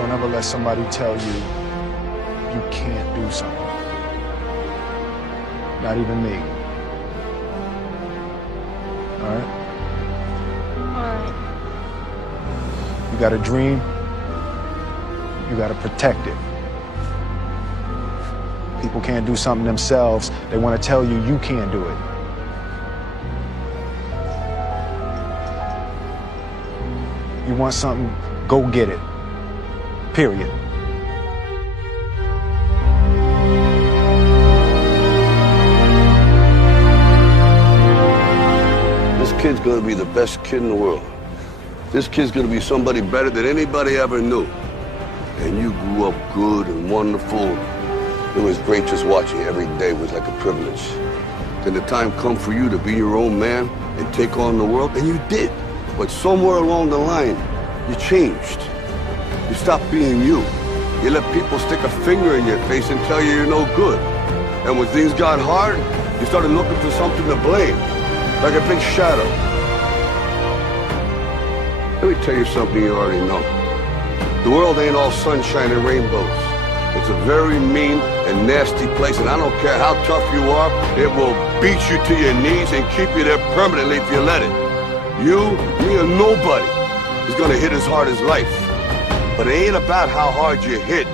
Don't ever let somebody tell you you can't do something. Not even me. All right? Alright. You got a dream, you got to protect it. People can't do something themselves. They want to tell you you can't do it. You want something, go get it. Period. This kid's gonna be the best kid in the world. This kid's gonna be somebody better than anybody ever knew. And you grew up good and wonderful. It was great just watching. Every day was like a privilege. Then the time come for you to be your own man and take on the world, and you did. But somewhere along the line, you changed. You stopped being you. You let people stick a finger in your face and tell you you're no good. And when things got hard, you started looking for something to blame, like a big shadow. Let me tell you something you already know. The world ain't all sunshine and rainbows. It's a very mean and nasty place, and I don't care how tough you are, it will beat you to your knees and keep you there permanently if you let it. You, me, or nobody is gonna hit as hard as life. But it ain't about how hard you hit.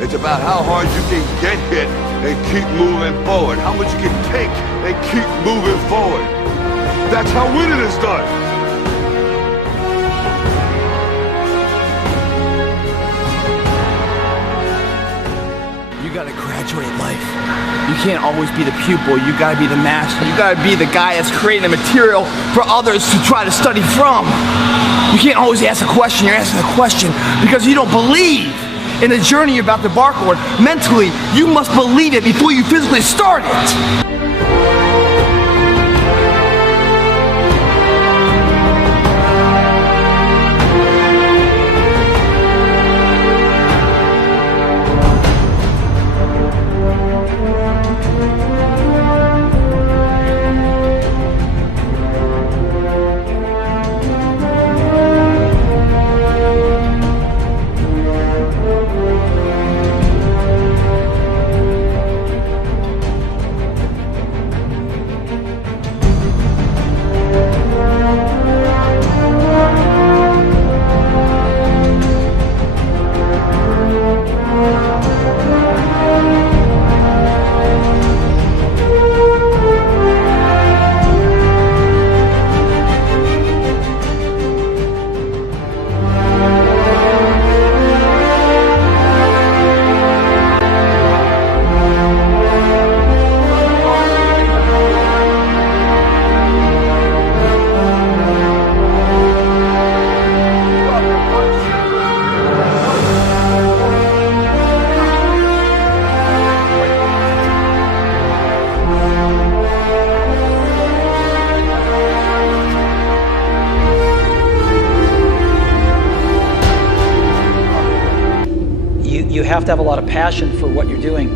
It's about how hard you can get hit and keep moving forward. How much you can take and keep moving forward. That's how winning is done. You gotta graduate life. You can't always be the pupil, you gotta be the master. You gotta be the guy that's creating the material for others to try to study from. You can't always ask a question, you're asking a question because you don't believe in the journey you're about to embark on. Mentally, you must believe it before you physically start it. You have to have a lot of passion for what you're doing,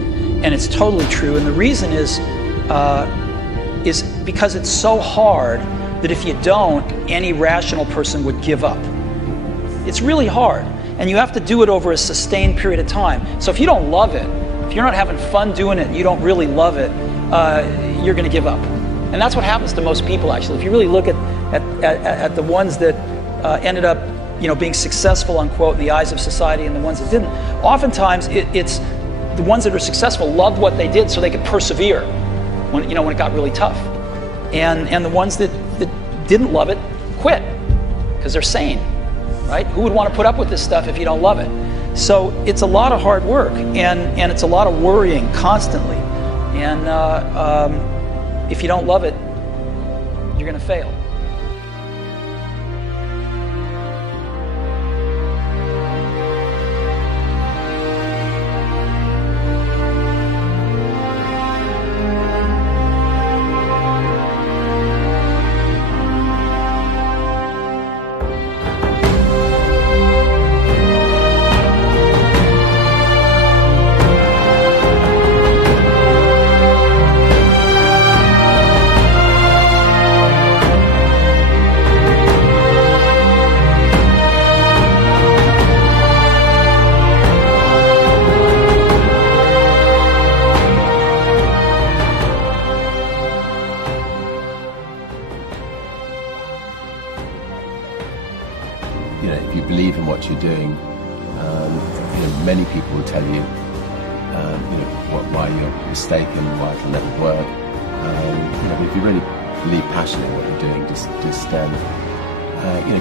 and it's totally true. And the reason is because it's so hard that if you don't, any rational person would give up. It's really hard, and you have to do it over a sustained period of time. So if you don't love it, if you're not having fun doing it, and you don't really love it, you're going to give up. And that's what happens to most people, actually. If you really look at the ones that ended up being successful, unquote, in the eyes of society, and the ones that didn't. Oftentimes, it's the ones that are successful loved what they did so they could persevere when it got really tough. And the ones that didn't love it quit because they're sane, right? Who would want to put up with this stuff if you don't love it? So it's a lot of hard work, and it's a lot of worrying constantly. And if you don't love it, you're going to fail. Many people will tell you, why you're mistaken, why it'll never work. If you really believe passionately in what you're doing, just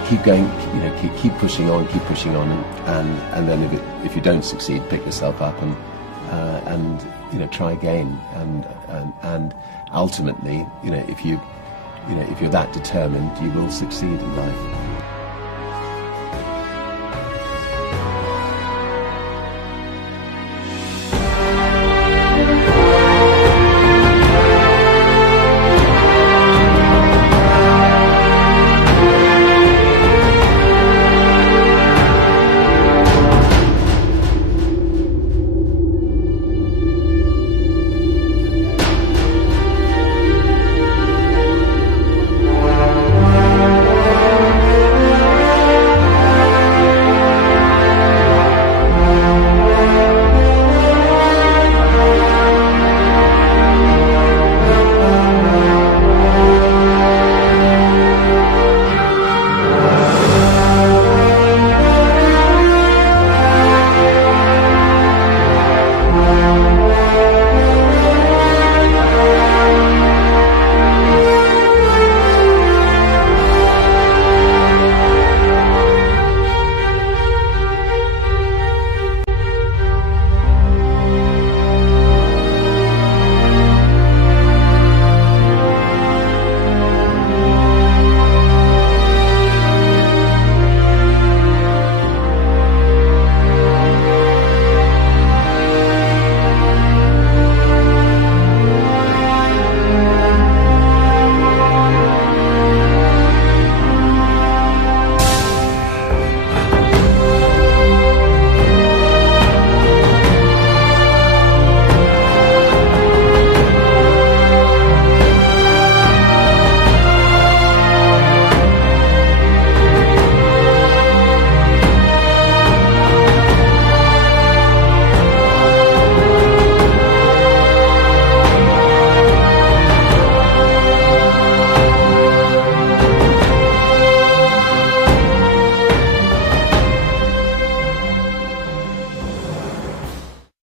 keep going, keep pushing on, and then if you don't succeed, pick yourself up and try again, and ultimately, if you're that determined, you will succeed in life.